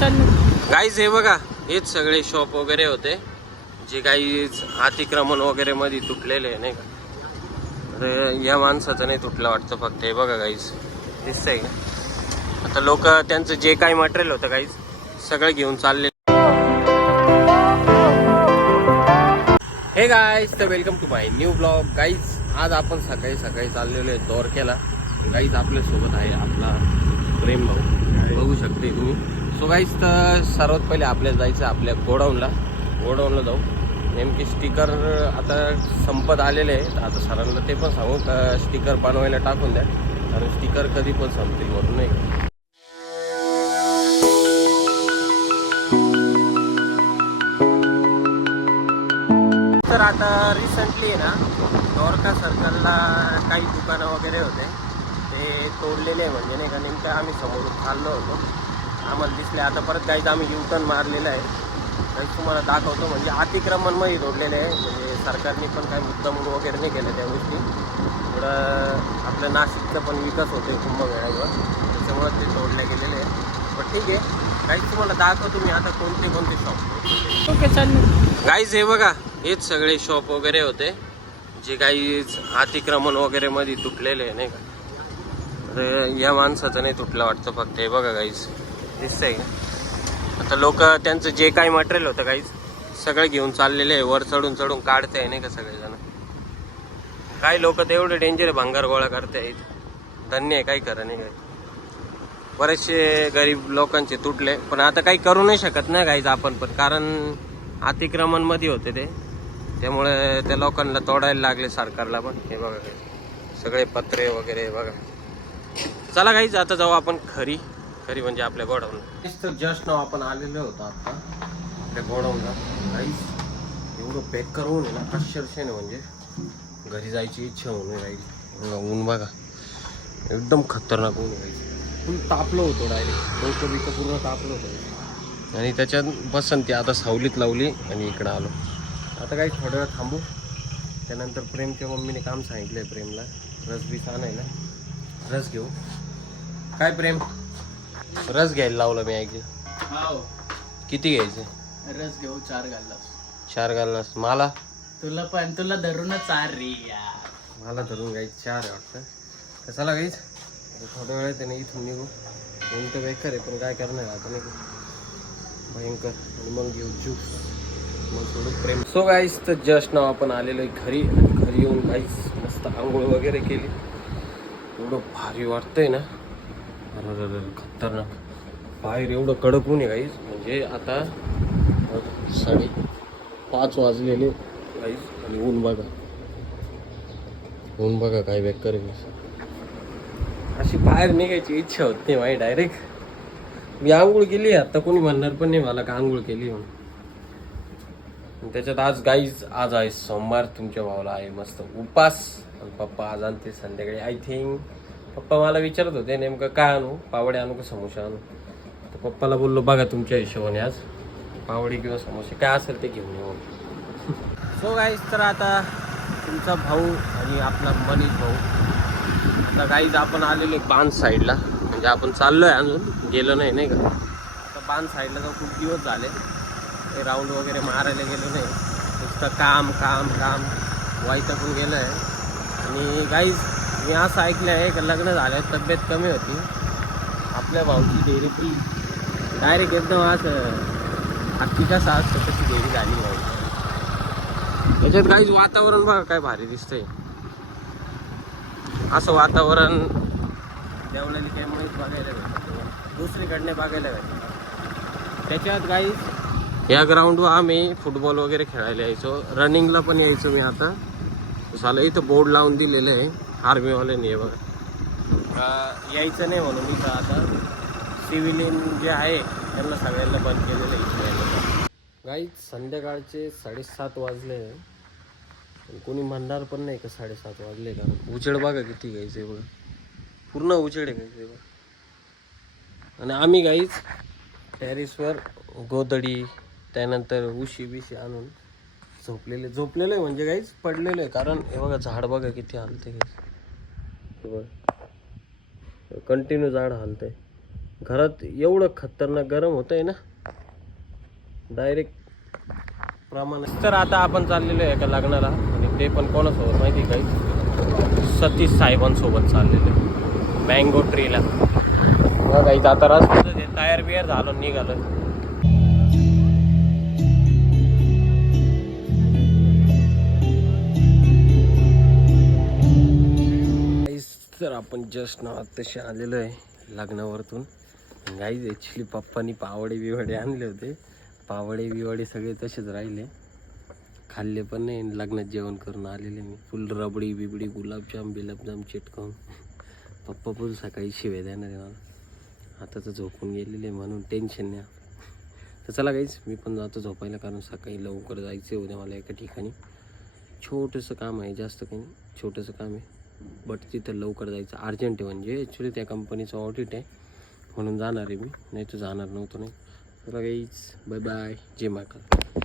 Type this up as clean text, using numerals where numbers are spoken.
Guys हे बघा, हेच सगळे शॉप वगैरे होते जे काही अतिक्रमण वगैरे मध्ये तुटलेले नाही का. तर या माणसाचं नाही तुटलं वाटतं फक्त. हे बघा गाईज, दिसतंय का. आता लोक त्यांचं जे काही मटेरियल होतं गाईज सगळं घेऊन चालले. हे गाईज, तर welcome to my new blog. Guys आज आपण सकाळी सकाळी चाललेलो आहे दोरक्याला. गाईज आपल्यासोबत आहे आपला प्रेम भाऊ, बघू शकते तुम्ही. सो गाईज, तर सर्वात पहिले आपल्याला जायचं आपल्या गोडाऊनला जाऊ. नेमके स्टिकर आता संपत आलेले आहे. आता सरांना ते पण सांगू का स्टिकर बनवायला टाकून द्या, कारण स्टिकर कधी पण संपतील म्हणून नाही. तर आता रिसेंटली ना दोरका सर्कलला काही दुकानं वगैरे होते ते तोडलेले आहे. म्हणजे नाही का, नेमकं आम्ही समोरून चाललो होतो, आम्हाला दिसले. आता परत काहीच आम्ही U-टर्न मारलेलं आहे. काही तुम्हाला दाखवतो. म्हणजे अतिक्रमणमध्ये तोडलेले आहे. म्हणजे सरकारने पण काही मुद्दाम वगैरे नाही केलं त्या गोष्टी. थोडं आपल्या नाशिकचा पण विकास होतोय कुंभमेळ्यावर, त्याच्यामुळे ते तोडले गेलेले आहे. पण ठीक आहे, काहीच तुम्हाला दाखवतो मी आता कोणते शॉप. ओके, चालेल. गाईज हे बघा, हेच सगळे शॉप वगैरे होते जे काही अतिक्रमण वगैरे मध्ये तुटलेले आहे नाही का. तर या माणसाचं नाही तुटलं वाटतं फक्त. हे बघा गाईज, दिसतंय का. आता लोक त्यांचं जे काही मटेरियल होतं गाईज सगळं घेऊन चाललेले आहे. वर चढून काढते आहे नाही का सगळेजण. काही लोक तर एवढे डेंजर आहे, भंगार गोळा करते आहेत. धन्य आहे, काही खरं नाही. काय बरेचसे गरीब लोकांचे तुटले, पण आता काही करू नाही शकत नाही गाईज आपण पण, कारण अतिक्रमण मध्ये होते ते, त्यामुळे त्या लोकांना तोडायला लागले सरकारला पण. हे बघा काही सगळे पत्रे वगैरे बघा. चला गाईज, आता जाऊ आपण खरी म्हणजे आपल्या गोडाऊनला. तर जस्ट नाव आपण आलेलो होतो आता आपल्या गोडाऊनला. गाईज एवढं पॅक करून आहे ना, अक्षरशः म्हणजे घरी जायची इच्छा होऊन राहील. ऊन बघा, एकदम खतरनाक ऊन राहील. फुल तापलं होतं डायरेक्ट, डोकं बिकं पूर्ण तापलं होतं. आणि त्याच्यात बसंती आता सावलीत लावली आणि इकडं आलो. आता काही थोड्या वेळ थांबू. त्यानंतर प्रेमच्या मम्मीने काम सांगितलं आहे प्रेमला रस बीस आणायला. रस घेऊ. काय प्रेम, रस घ्यायला लावलं मी ऐकलं. किती घ्यायचे रस घेऊ? 4 घाललास. 4 घाललास मला? तुला धरूनच 4 रे यार. मला धरून गाईच 4 आहे वाटतं. तर चला गाईच, थोड्या वेळात त्याने इथून निघू. ऊन तर बेकार आहे, पण काय करणार आता नाही भयंकर. आणि मग घेऊ ज्यूस, मग थोडं प्रेम. सो गाईस, तर जस्ट नाव आपण आलेलो आहे घरी येऊन गाईस मस्त आंघोळ वगैरे केली. एवढं भारी वाटतंय ना, अरे खतरनाक. बाहेर एवढं कडक ऊन आहे गाईस. म्हणजे आता 5:30 वाजलेले गाईस, आणि ऊन बघा काय बेकार आहे. अशी बाहेर निघायची इच्छा होत नाही माझी. डायरेक्ट मी आंघोळ केली. आता कोणी म्हणणार पण नाही मला का आंघोळ केली म्हणून. त्याच्यात आज गाईज, आज आहे सोमवार. तुमच्या भावाला आहे मस्त उपास. आणि पप्पा आज आणते संध्याकाळी आय थिंक. पप्पा मला विचारत होते नेमकं काय आणू, पावडे आणू का समोसा आणू. तर पप्पाला बोललो बघा तुमच्या हिशोबाने आज पावडे किंवा समोसे काय असेल ते घेऊन येऊ. सो गाईज, तर आता तुमचा भाऊ आणि आपला मनीष भाऊ, आता गाईज आपण आलेलो बांध साईडला. म्हणजे आपण चाललो आहे, अजून गेलो नाही का. आता बांध साईडला तर खूप दिवस झाले ते राऊंड वगैरे मारायला गेलो नाही. नुसतं काम वैतागून गेलं आहे. आणि गाईज मी असं ऐकलं आहे का लग्न झाल्यावर तब्येत कमी होती. आपल्या भाऊची डेअरी ती डायरेक्ट एकदम असं हत्ती कसं असतं तशी डेअरी झाली भाऊ. त्याच्यात काहीच वातावरण बघा काय भारी दिसतंय. असं वातावरण देवळाली त्यामुळेच बघायला भेटतं, दुसरीकडने बघायला भेटतं. त्याच्यात गाईज या ग्राउंडवर आम्ही फुटबॉल वगैरे खेळायला यायचो, रनिंगला पण यायचो मी. आता झालं इथं बोर्ड लावून दिलेलं आहे आर्मीवाल्याने बघा, यायचं नाही म्हणून. इथं आता सिव्हिलियन जे आहे त्यांना सगळ्यांना बंद केलेलं आहे. गाईज संध्याकाळचे 7:30 वाजले. कोणी म्हणणार पण नाही का 7:30 वाजले का. उजेड बघा किती घ्यायचे बघा, पूर्ण उजेड आहे घ्यायचे बघा. आणि आम्ही गाईज टेरिसवर गोदडी त्यानंतर उशी बिशी आणून झोपलेलं आहे. म्हणजे गाईज पडलेलं आहे, कारण हे बघा झाड बघा किती हलते गाईज. हे बघा कंटिन्यू झाड हलतंय. घरात एवढं खतरनाक गरम होतंय ना डायरेक्ट प्रमाण. तर आता आपण चाललेलो आहे एका लग्नाला आणि ते पण कोणासोबत माहिती काही सतीश साहेबांसोबत चाललेलो आहे मँगो ट्रीला. काही आता रस्त्याचं ते टायर बियर झालं निघालं. तर आपण जस्ट ना आत्ताशी आलेलो आहे लग्नावरतून. गाईज ॲक्च्युली पप्पांनी पावडे बिवडे आणले होते. पावडे बिवडे सगळे तसेच राहिले, खाल्ले पण नाही. लग्नात जेवण करून आलेले मी फुल रबडी बिबडी गुलाबजाम चिटकावून. पप्पा पण सकाळी शिवे देणार आहे मला. आता तर झोपून गेलेले म्हणून टेन्शन नाही. तर चला गाईज मी पण जातो झोपायला, कारण सकाळी लवकर जायचं उद्या मला एका ठिकाणी. छोटंसं काम आहे, जास्त काही नाही, छोटंसं काम आहे बट तिथं लवकर जायचं अर्जंट आहे. म्हणजे ॲक्च्युली त्या कंपनीचं ऑडिट आहे म्हणून जाणार आहे मी, नाही तर जाणार नव्हतं नाही. तर गाईज बाय बाय, जय महाकाल.